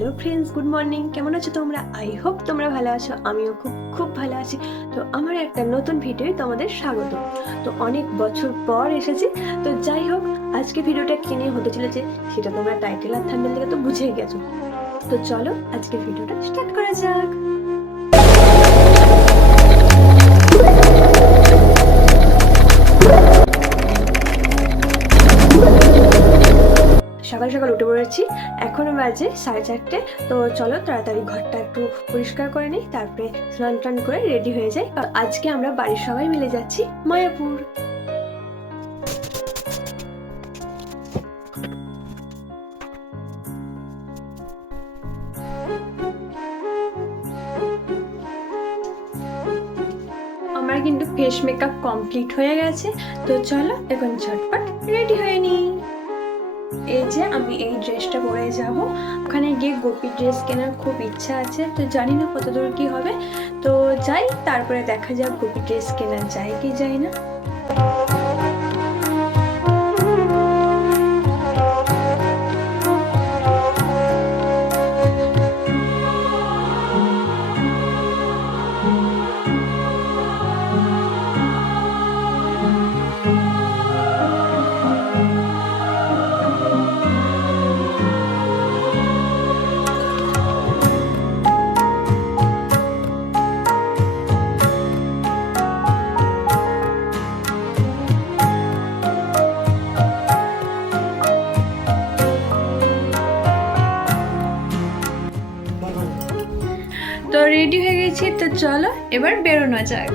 Hello friends, good morning. কেমন আছো তোমরা? আই হোপ তোমরা ভালো আছো। আমিও খুব খুব ভালো আছি। তো আমার একটা নতুন ভিডিওয় তোমাদের স্বাগত। তো অনেক বছর পর এসেছি। তো যাই হোক, আজকে ভিডিওটা কি নিয়ে হতে চলেছে সেটা তোমরা টাইটেল আর থাম্বনেল থেকে তো বুঝেই গেছো। তো চলো আজকে ভিডিওটা স্টার্ট করা যাক। সকাল সকাল উঠে পড়েছি, এখনো বাজে 4:30। তো চলো তাড়াতাড়ি ঘরটা একটু পরিষ্কার করে নিই, তারপরে স্নান টান করে রেডি হয়ে যাই। আজকে আমরা বাড়ির সবাই মিলে যাচ্ছি মায়াপুর। আমার কিন্তু ফেস মেকআপ কমপ্লিট হয়ে গেছে। তো চলো এখন ঝটপট রেডি হয়ে নিই। এই যে আমি এই ড্রেসটা পরে যাব, ওখানে গিয়ে গোপী ড্রেস কেনার খুব ইচ্ছা আছে। তো জানি না কতদূর কি হবে, তো যাই, তারপরে দেখা যাক গোপী ড্রেস কেনা যায় কি যায় না। তো রেডি হয়ে গেছি, তো চলো এবার বেরোনো যাক।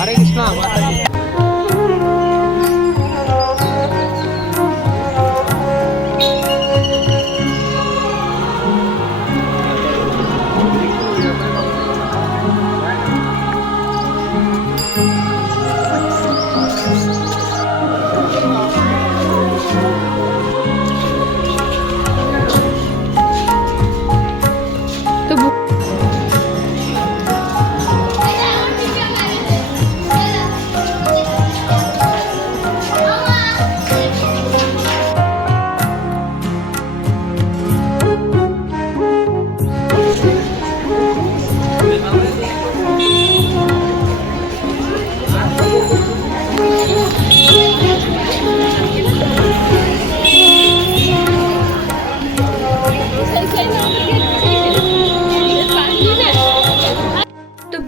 हरे कृष्णा माता जी।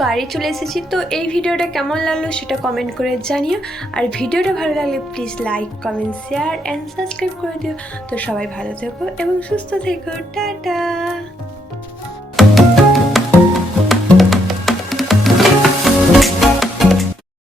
বাড়ি চলে এসেছি। তো এই ভিডিওটা কেমন লাগলো সেটা কমেন্ট করে জানিও, আর ভিডিওটা ভালো লাগলে please like, comment, share and subscribe করে দিও। তো সবাই ভালো থেকো এবং সুস্থ থেকো। টাটা।